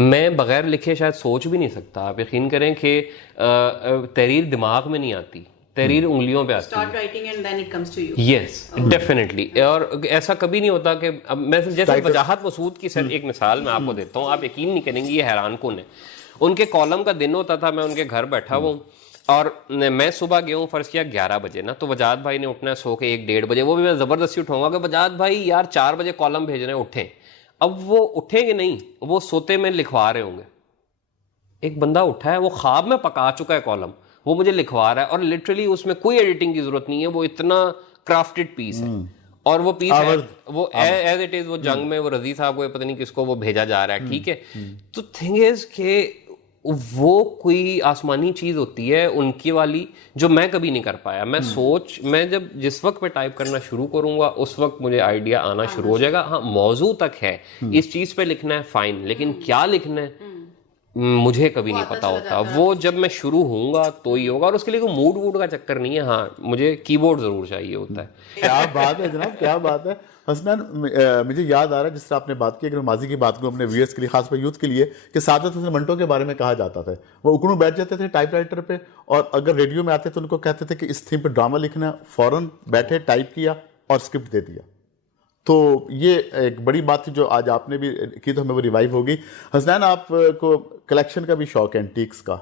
मैं बगैर लिखे शायद सोच भी नहीं सकता, आप यकीन करें कि तहरीर दिमाग में नहीं आती, तहरीर उंगलियों पे आती है। Start writing and then it comes to you. Yes, definitely। और ऐसा कभी नहीं होता कि अब मैं जैसे वजाहत मसूद की सर एक मिसाल मैं आपको देता हूँ, आप यकीन नहीं करेंगे, ये हैरान कुन है। उनके कॉलम का दिन होता था, मैं उनके घर बैठा हुआ और मैं सुबह गया हूँ फर्ज किया 11 बजे ना, तो वजाद भाई ने उठना है सो के 1-1:30 बजे, वो भी मैं ज़बरदस्ती उठाऊंगा कि वजाद भाई यार 4 बजे कॉलम भेज रहे हैं, उठें। अब वो उठेंगे नहीं, वो सोते में लिखवा रहे होंगे। एक बंदा उठा है, वो ख्वाब में पका चुका है कॉलम, वो मुझे लिखवा रहा है और लिटरली उसमें कोई एडिटिंग की जरूरत नहीं है, वो इतना क्राफ्टेड पीस है और वो पीस है वो एज इट इज वो जंग में वो रजी साहब को पता नहीं किसको वो भेजा जा रहा है, ठीक है। तो थिंग इज के वो कोई आसमानी चीज होती है उनकी वाली जो मैं कभी नहीं कर पाया। मैं जब जिस वक्त पे टाइप करना शुरू करूंगा उस वक्त मुझे आइडिया आना शुरू हो जाएगा। हाँ, मौजू तक है, इस चीज पे लिखना है फाइन, लेकिन क्या लिखना है मुझे कभी नहीं पता होता। वो जब मैं शुरू होऊंगा तो ही होगा, और उसके लिए कोई मूड वूड का चक्कर नहीं है। हाँ, मुझे कीबोर्ड जरूर चाहिए होता है। क्या बात है जनाब, क्या बात है हसनैन। मुझे याद आ रहा है जिस तरह आपने बात की, अगर माजी की बात करूं अपने व्यूअर्स के लिए, खासकर यूथ के लिए, कि सादत हसन मंटो के बारे में कहा जाता था वो उकड़ू बैठ जाते थे टाइपराइटर पे, और अगर रेडियो में आते तो उनको कहते थे कि इस थीम पे ड्रामा लिखना, फौरन बैठे टाइप किया और स्क्रिप्ट दे दिया। तो ये एक बड़ी बात थी जो आज आपने भी की, तो हमें वो रिवाइव होगी। हसनैन, आपको कलेक्शन का भी शौक है, एंटीक्स का,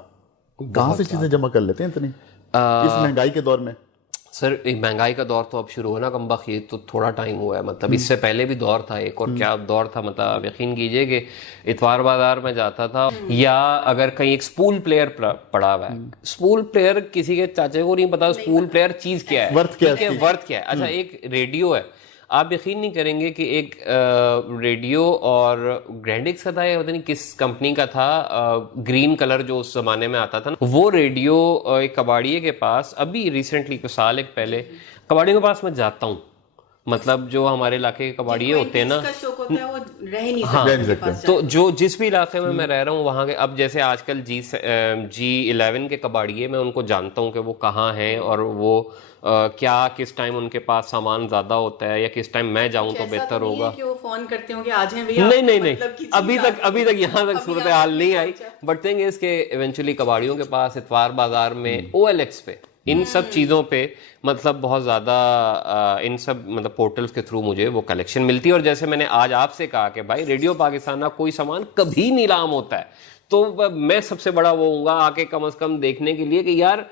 कहाँ से चीजें जमा कर लेते हैं इतनी इस महंगाई के दौर में? सर, एक महंगाई का दौर तो अब शुरू होना कमबख्त, ये तो थोड़ा टाइम हुआ है। मतलब इससे पहले भी दौर था एक, और क्या दौर था, मतलब आप यकीन कीजिए कि इतवार बाजार में जाता था, या अगर कहीं एक स्पूल प्लेयर पड़ा हुआ है, स्पूल प्लेयर किसी के चाचे को नहीं पता स्पूल प्लेयर चीज क्या है, वर्थ क्या है, वर्थ क्या है। अच्छा, एक रेडियो है, आप यकीन नहीं करेंगे कि एक रेडियो, और ग्रैंडिक्स का था या पता नहीं किस कंपनी का था, ग्रीन कलर जो उस जमाने में आता था ना, वो रेडियो एक कबाड़िए के पास, अभी रिसेंटली कुछ साल एक पहले कबाड़ियों के पास मैं जाता हूँ, मतलब जो हमारे इलाके के कबाड़िए होते हैं ना, वो रह नहीं सकते। तो जो जिस भी इलाके में मैं रह रहा हूँ वहाँ के, अब जैसे आजकल G11 के कबाड़िए, मैं उनको जानता हूँ कि वो कहाँ हैं, और वो क्या किस टाइम उनके पास सामान ज्यादा होता है, या किस टाइम मैं जाऊं तो बेहतर होगा। कि वो फोन करते हो कि आज हैं भैया? नहीं, अभी तक यहाँ तक सूरत हाल नहीं आई। बट थिंग इज के इवेंचुअली कबाड़ियों के पास इतवार बाजार में OLX पे इन सब चीज़ों पे मतलब बहुत ज़्यादा इन सब मतलब पोर्टल्स के थ्रू मुझे वो कलेक्शन मिलती है। और जैसे मैंने आज आपसे कहा कि भाई रेडियो पाकिस्तान का कोई सामान कभी नीलाम होता है, तो मैं सबसे बड़ा वो हूँगा आके कम से कम देखने के लिए कि यार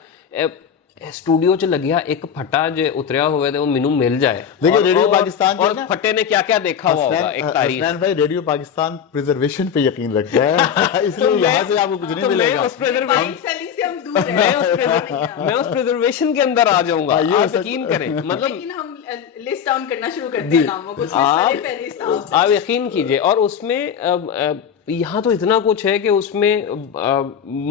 स्टूडियो च लगिया एक फटा जो उतरिया हुए थे वो मिनू मिल जाए। देखिए रेडियो पाकिस्तान और फटे ने क्या क्या देखा हुआ होगा एक तारीख। भाई रेडियो पाकिस्तान प्रिजर्वेशन पे यकीन रखता है इसलिए यहाँ से आपको कुछ नहीं मिलेगा। मैं उस प्रिजर्वेशन के अंदर आ जाऊंगा, आप यकीन करें। मतलब लेकिन हम लिस्ट डाउन करना शुरू करते हैं नामों को, आप यकीन कीजिए। और उसमें यहाँ तो इतना कुछ है कि उसमें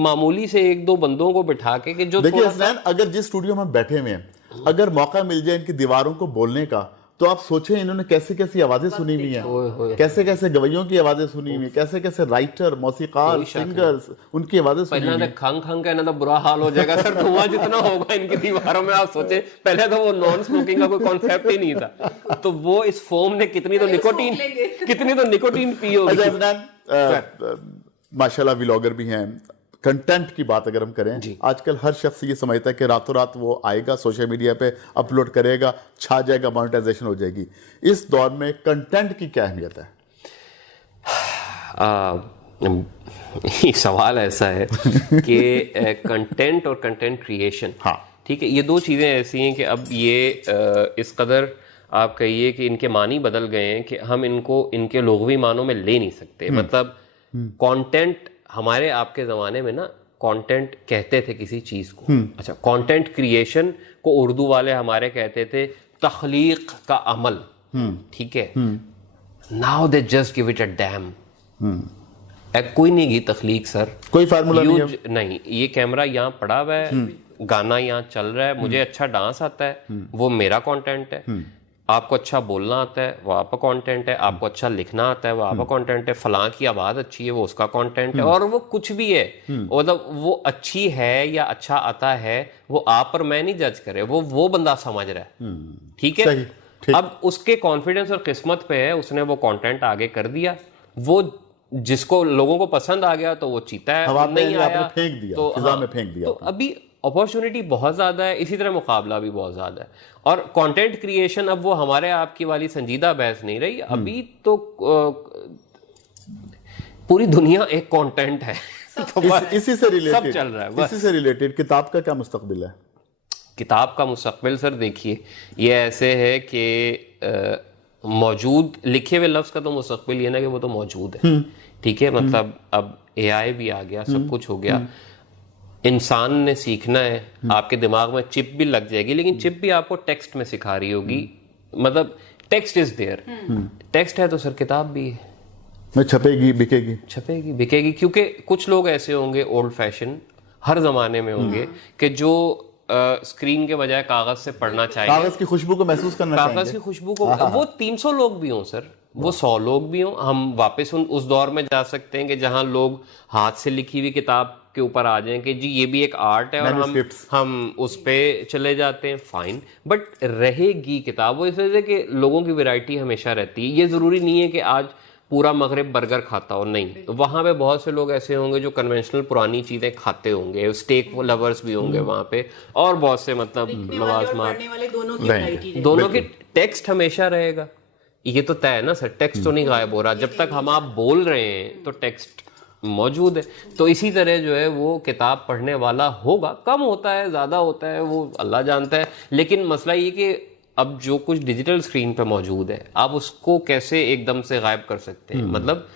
मामूली से एक दो बंदों को बिठा के जो देखिए हसनैन, अगर जिस स्टूडियो में बैठे हुए हैं अगर मौका मिल जाए इनकी दीवारों को बोलने का, तो आप सोचें इन्होंने कैसी कैसी आवाजें सुनी हुई हैं, कैसे कैसे गवैयों की आवाजें सुनी हुई, कैसे कैसे राइटर, मौसीकार, सिंगर्स, उनकी आवाजें सुनी हुई। खंग खंग का ना तो बुरा हाल हो जाएगा सर, धुआं जितना होगा इनकी दीवारों में, आप सोचे। पहले तो वो नॉन स्मोकिंग का कोई कॉन्सेप्ट ही नहीं था, तो वो इस फोम ने कितनी तो निकोटीन पी होगी। माशाल्लाह व्लॉगर भी हैं। कंटेंट की बात अगर हम करें, आजकल हर शख्स ये समझता है कि रातों रात वो आएगा सोशल मीडिया पे अपलोड करेगा, छा जाएगा, मोनेटाइजेशन हो जाएगी। इस दौर में कंटेंट की क्या अहमियत है? ये सवाल ऐसा है कि कंटेंट और कंटेंट क्रिएशन, हाँ ठीक है, ये दो चीज़ें ऐसी हैं कि अब ये इस कदर आप कहिए कि इनके मानी बदल गए हैं कि हम इनको इनके लुग़वी मानों में ले नहीं सकते। मतलब कंटेंट, हमारे आपके ज़माने में ना कंटेंट कहते थे किसी चीज़ को। अच्छा, कंटेंट क्रिएशन को उर्दू वाले हमारे कहते थे तख्लीक का अमल, ठीक है। Now they just give it a dam. कोई नहीं की तख्लीक सर, कोई फार्मूला नहीं। ये कैमरा यहाँ पड़ा हुआ है, गाना यहाँ चल रहा है, मुझे अच्छा डांस आता है, वो मेरा कंटेंट है। आपको अच्छा बोलना आता है, वो आपका कंटेंट है। आपको अच्छा लिखना आता है, वो आपका कंटेंट है। फलां की आवाज अच्छी है, वो उसका कंटेंट है। और वो कुछ भी है, मतलब वो अच्छी है या अच्छा आता है, वो आप पर मैं नहीं जज करे, वो बंदा समझ रहा है, ठीक है। अब उसके कॉन्फिडेंस और किस्मत पे है, उसने वो कंटेंट आगे कर दिया, वो जिसको लोगों को पसंद आ गया तो वो चीता है, नहीं आया फेंक दिया, तो फिजा में फेंक दिया। तो अभी अपॉर्चुनिटी बहुत ज़्यादा है, इसी तरह मुकाबला भी बहुत ज़्यादा है। और कंटेंट क्रिएशन अब वो हमारे आपकी वाली संजीदा बहस नहीं रही, अभी तो पूरी दुनिया एक कंटेंट है। तो इसी से रिलेटेड सब चल रहा है। इसी से रिलेटेड किताब का क्या मुस्तकबिल है? किताब का मुस्तकबिल सर देखिए, ये ऐसे है कि मौजूद लिखे हुए लफ्ज़ का तो मुस्तकबिल ये ना कि वो तो मौजूद है, ठीक है। मतलब अब AI भी आ गया, सब कुछ हो गया। इंसान ने सीखना है, आपके दिमाग में चिप भी लग जाएगी, लेकिन चिप भी आपको टेक्स्ट में सिखा रही होगी। मतलब टेक्स्ट इज देयर, टेक्स्ट है तो सर किताब भी है, मैं छपेगी बिकेगी, क्योंकि कुछ लोग ऐसे होंगे ओल्ड फैशन, हर जमाने में होंगे कि जो स्क्रीन के बजाय कागज से पढ़ना चाहिए, कागज की खुशबू को महसूस करना चाहिए, कागज की खुशबू को। वो 300 लोग भी हों सर, वो 100 लोग भी हों, हम वापस उस दौर में जा सकते हैं कि जहां लोग हाथ से लिखी हुई किताब के ऊपर आ जाएं कि जी ये भी एक आर्ट है और हम उस पे चले जाते हैं, फाइन, बट रहेगी किताब। वो इस वजह से कि लोगों की वैरायटी हमेशा रहती है। ये जरूरी नहीं है कि आज पूरा मगरब बर्गर खाता हो, नहीं, तो वहां पे बहुत से लोग ऐसे होंगे जो कन्वेंशनल पुरानी चीजें खाते होंगे, स्टेक लवर्स भी होंगे वहां पे, और बहुत से मतलब नवाज दोनों की टेक्स्ट हमेशा रहेगा। ये तो तय है ना सर, टेक्स्ट तो नहीं गायब हो रहा, जब तक हम आप बोल रहे हैं तो टेक्स्ट मौजूद है। तो इसी तरह जो है वो किताब पढ़ने वाला होगा, कम होता है ज्यादा होता है वो अल्लाह जानता है, लेकिन मसला ये कि अब जो कुछ डिजिटल स्क्रीन पे मौजूद है आप उसको कैसे एकदम से गायब कर सकते हैं। मतलब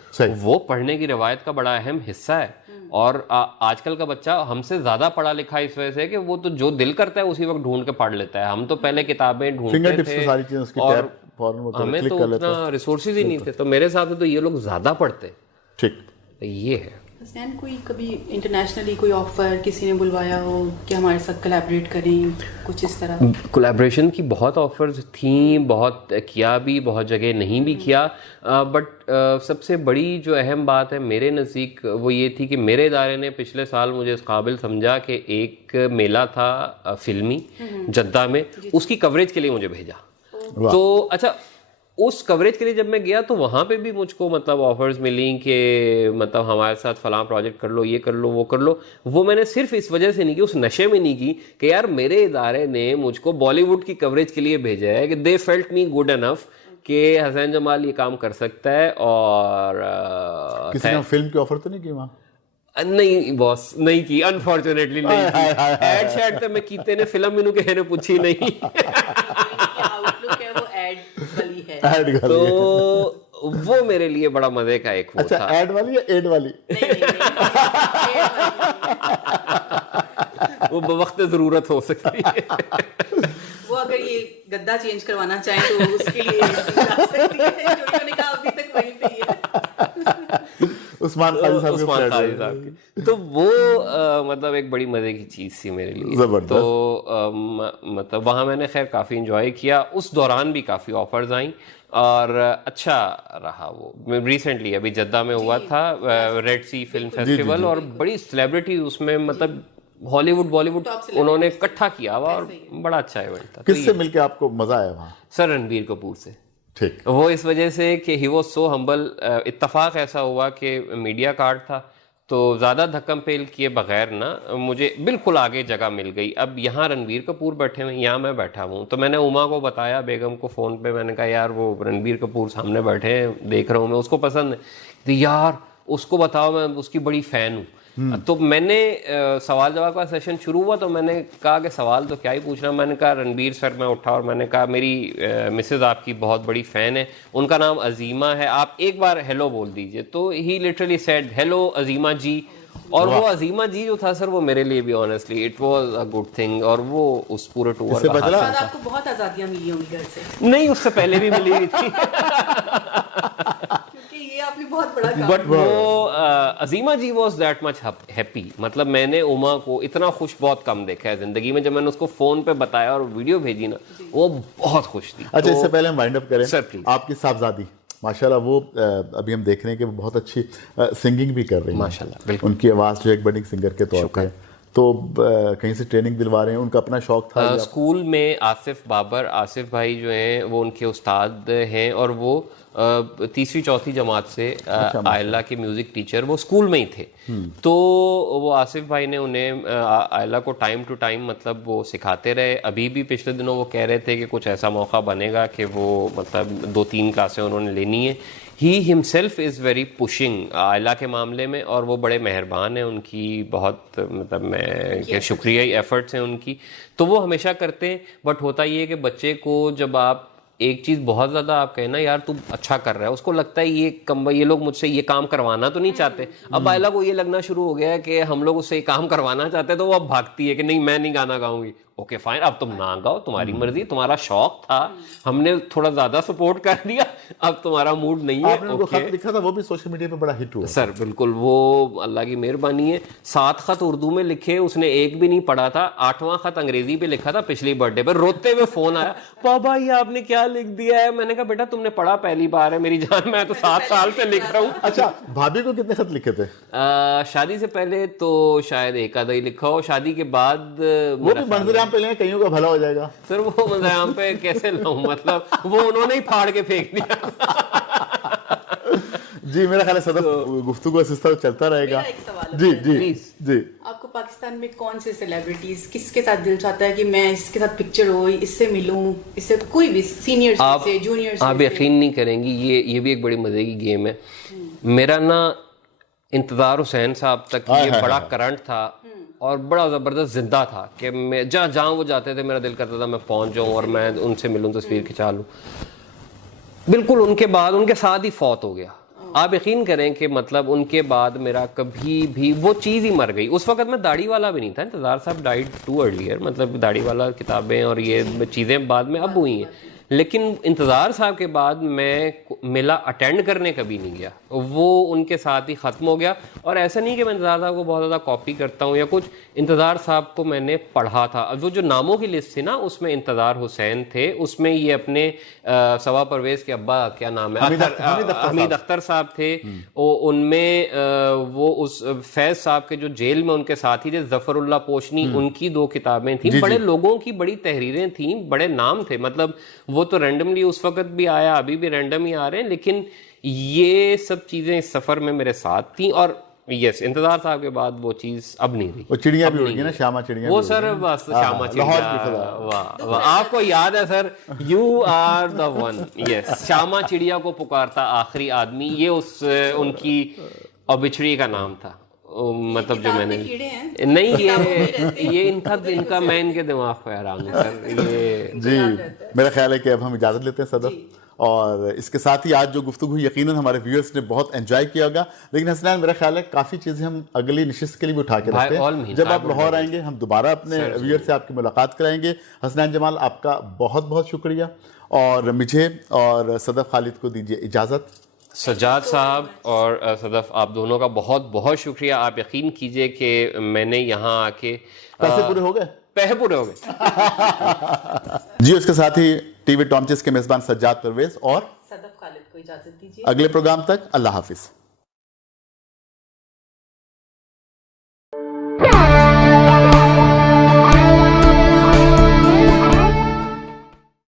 वो पढ़ने की रवायत का बड़ा अहम हिस्सा है, और आजकल का बच्चा हमसे ज्यादा पढ़ा लिखा इस वजह से कि वो तो जो दिल करता है उसी वक्त ढूंढ के पढ़ लेता है। हम तो पहले किताबें ढूंढते थे और हमें तो उतना रिसोर्सेज ही नहीं थे, तो मेरे हिसाब से तो ये लोग ज्यादा पढ़ते। ठीक, ये है। हसनैन, कोई कभी इंटरनेशनली कोई ऑफर किसी ने बुलवाया हो कि हमारे साथ कोलैबोरेट करें, कुछ इस तरह? कोलैबोरेशन की बहुत ऑफर्स थी, बहुत किया भी, बहुत जगह नहीं भी किया, बट सबसे बड़ी जो अहम बात है मेरे नज़दीक वो ये थी कि मेरे इदारे ने पिछले साल मुझे इस काबिल समझा कि एक मेला था फिल्मी जद्दा में, उसकी कवरेज के लिए मुझे भेजा। तो अच्छा, उस कवरेज के लिए जब मैं गया तो वहाँ पे भी मुझको मतलब ऑफर्स मिली कि मतलब हमारे साथ फलां प्रोजेक्ट कर लो, ये कर लो, वो कर लो। वो मैंने सिर्फ इस वजह से नहीं की, उस नशे में नहीं की कि यार मेरे इदारे ने मुझको बॉलीवुड की कवरेज के लिए भेजा है, कि they felt me good enough कि हसनैन जमाल ये काम कर सकता है। और किसी ने फिल्म की ऑफर तो नहीं की वहाँ? नहीं बॉस, नहीं की, अनफॉर्चुनेटली नहीं की। एड शैड तो मैं कीते ने फिल्म मैनू किसी ने पूछी नहीं। तो वो मेरे लिए बड़ा मजे का एक वो अच्छा, था। ऐड वाली या एड वाली? वो बवक्त जरूरत हो सकती है। वो अगर ये गद्दा चेंज करवाना चाहे तो उसके लिए जा सकती है, जो उन्होंने कहा अभी तक वहीं पे ही है। उस्मान खाजी साहब की। तो वो मतलब एक बड़ी मजे की चीज थी मेरे लिए। तो मतलब वहाँ मैंने खैर काफी इंजॉय किया, उस दौरान भी काफी ऑफर्स आई और अच्छा रहा। वो रिसेंटली अभी जद्दा में हुआ था रेड सी फिल्म फेस्टिवल, और बड़ी सेलिब्रिटी उसमें मतलब हॉलीवुड बॉलीवुड उन्होंने इकट्ठा किया हुआ, और बड़ा अच्छा इवेंट था। किससे मिलके आपको मजा आया वहाँ? सर रणबीर कपूर से। ठीक, वो इस वजह से कि ही वॉज सो हम्बल। इत्तफाक ऐसा हुआ कि मीडिया कार्ड था, तो ज़्यादा धक्कम पेल किए बगैर ना मुझे बिल्कुल आगे जगह मिल गई। अब यहाँ रणबीर कपूर बैठे हुए, यहाँ मैं बैठा हूँ, तो मैंने उमा को बताया, बेगम को फ़ोन पे मैंने कहा यार वो रणबीर कपूर सामने बैठे हैं, देख रहा हूँ मैं, उसको पसंद है। तो यार उसको बताओ मैं उसकी बड़ी फ़ैन हूँ। तो मैंने सवाल जवाब का सेशन शुरू हुआ, तो मैंने कहा कि सवाल तो क्या ही पूछना। मैंने कहा रणबीर सर, मैं उठा और मैंने कहा मेरी मिसेज आपकी बहुत बड़ी फ़ैन है, उनका नाम अजीमा है, आप एक बार हेलो बोल दीजिए। तो ही लिटरली सेड हेलो अजीमा जी, और वो अजीमा जी जो था सर, वो मेरे लिए भी honestly it was a good thing. और वो उस पूरे टूर का बदला आपको बहुत आज़ादियाँ मिली होंगी घर से? नहीं, उससे पहले भी मिली हुई थी। बहुत बड़ा काम। बट वो अजीमा जी वॉज दैट मच हैप्पी। मतलब मैंने उमा को इतना खुश बहुत कम देखा है जिंदगी में। जब मैंने उसको फोन पे बताया और वीडियो भेजी ना, वो बहुत खुश थी। अच्छा, इससे पहले हम वाइंड अप करें, सर प्लीज। आपकी साहबजादी माशाल्लाह, वो अभी हम देख रहे हैं कि वो बहुत अच्छी सिंगिंग भी कर रही है माशाल्लाह। उनकी आवाज़ जो एक बडिंग सिंगर के तौर पे, तो कहीं से ट्रेनिंग दिलवा रहे हैं? उनका अपना शौक था? स्कूल में आसिफ बाबर, आसिफ भाई जो हैं वो उनके उस्ताद हैं, और वो तीसरी चौथी जमात से आयला के म्यूजिक टीचर वो स्कूल में ही थे। तो वो आसिफ भाई ने उन्हें आयला को टाइम टू टाइम मतलब वो सिखाते रहे। अभी भी पिछले दिनों वो कह रहे थे कि कुछ ऐसा मौका बनेगा कि वो मतलब 2-3 क्लासें उन्होंने लेनी है। He himself is very pushing आयला के मामले में, और वो बड़े मेहरबान हैं। उनकी बहुत मतलब मैं शुक्रिया एफर्ट्स हैं उनकी, तो वो हमेशा करते हैं। बट होता ये है कि बच्चे को जब आप एक चीज बहुत ज्यादा आप कहें ना यार तू अच्छा कर रहा है, उसको लगता है ये लोग मुझसे ये काम करवाना तो नहीं चाहते। अब आयला को ये लगना शुरू हो गया है कि हम लोग उससे ये काम करवाना चाहते हैं, तो वो अब भागती है कि नहीं मैं नहीं गाना गाऊंगी। ओके फाइन, अब तुम ना गाओ, तुम्हारी मर्जी, तुम्हारा शौक था, हमने थोड़ा ज्यादा सपोर्ट कर दिया, अब तुम्हारा मूड नहीं है। आपने उनको खत लिखा था, वो भी सोशल मीडिया पे बड़ा हिट हुआ। सर बिल्कुल, वो अल्लाह की मेहरबानी है। 7 खत उर्दू में लिखे, उसने एक भी नहीं पढ़ा था। 8वां खत अंग्रेजी पे लिखा था पिछली बर्थडे पर। रोते हुए फोन आया, पापा ये आपने क्या लिख दिया है। मैंने कहा बेटा तुमने पढ़ा पहली बार है मेरी जान, मैं तो 7 साल से लिख रहा हूँ। अच्छा, भाभी को कितने खत लिखे थे? शादी से पहले तो शायद एक आधा ही लिखा हो, शादी के बाद वो भी मंजर आम पे लेंगे, कईयों का भला हो जाएगा। सर वो मंजर आम पे कैसे लाऊं, मतलब वो उन्होंने ही फाड़ के फेंक दिया। जी मेरा ख्याल है सदफ गुफ्तगू इस तरह चलता रहेगा। मेरा एक सवाल है। जी जी प्लीज। जी, आपको पाकिस्तान में कौन से सेलिब्रिटीज, किसके साथ दिल चाहता है कि मैं इसके साथ पिक्चर हो, इससे मिलूं, इससे कोई भी सीनियर से जूनियर आप यकीन नहीं करेंगी, ये भी एक बड़ी मजे की गेम है। मेरा ना इंतजार हुसैन साहब तक ये बड़ा करंट था और बड़ा ज़बरदस्त जिंदा था कि मैं जहाँ वो जाते थे मेरा दिल करता था मैं पहुंच जाऊं और मैं उनसे मिलूं, तस्वीर खिंचा लूं। बिल्कुल उनके बाद उनके साथ ही फौत हो गया। आप यकीन करें कि मतलब उनके बाद मेरा कभी भी वो चीज़ ही मर गई। उस वक्त मैं दाढ़ी वाला भी नहीं था, इंतज़ार साहब डाइड टू अर्लियर, मतलब दाढ़ी वाला किताबें और ये चीज़ें बाद में अब हुई हैं। लेकिन इंतज़ार साहब के बाद मैं मेला अटेंड करने कभी नहीं गया, वो उनके साथ ही ख़त्म हो गया। और ऐसा नहीं कि मैं इंतज़ार साहब को बहुत ज़्यादा कॉपी करता हूँ या कुछ, इंतज़ार साहब को मैंने पढ़ा था। वो जो नामों की लिस्ट थी ना, उसमें इंतज़ार हुसैन थे, उसमें ये अपने सवा परवेज़ के अब्बा क्या नाम है, हमीद अख्तर साहब थे, उनमें वो उस फैज़ साहब के जो जेल में उनके साथी थे ज़फ़रुल्लाह पोशनी, उनकी 2 किताबें थी। बड़े लोगों की बड़ी तहरीरें थी, बड़े नाम थे। मतलब वो तो रैंडमली उस वक्त भी आया, अभी भी रैंडम ही आ रहे हैं, लेकिन ये सब चीजें इस सफर में मेरे साथ थी। और यस, इंतजार साहब के बाद वो चीज अब नहीं रही। वो चिड़िया भी होगी ना, श्यामा चिड़िया, वो सर बस श्यामा चिड़िया, वाह वाह, आपको याद है sir, you are the one. Yes, श्यामा चिड़िया को पुकारता आखिरी आदमी, ये उस उनकी ऑबिचुरी का नाम था। मतलब जो मैंने नहीं, ये इनका मैं इनके दिमाग पे हैरान हूं सर। ये जी मेरा ख्याल है कि अब हम इजाजत लेते हैं सदफ, और इसके साथ ही आज जो गुफ्तगू यकीनन हमारे व्यूअर्स ने बहुत एंजॉय किया होगा। लेकिन हसनैन, मेरा ख्याल है काफ़ी चीज़ें हम अगली नशिस्त के लिए भी उठा के रखते हैं। जब आप लाहौर आएंगे हम दोबारा अपने व्यूअर से आपकी मुलाकात कराएंगे। हसनैन जमाल, आपका बहुत बहुत शुक्रिया, और मुझे और सदफ खालिद को दीजिए इजाज़त। सज्जाद साहब और सदफ, आप दोनों का बहुत बहुत शुक्रिया। आप यकीन कीजिए कि मैंने यहाँ आके पैसे पूरे हो गए, पैसे पूरे हो गए जी। उसके साथ ही टीवी टॉमचेस के मेजबान सज्जाद परवेज और सदफ खालिद को इजाजत दीजिए। अगले प्रोग्राम तक अल्लाह हाफिज।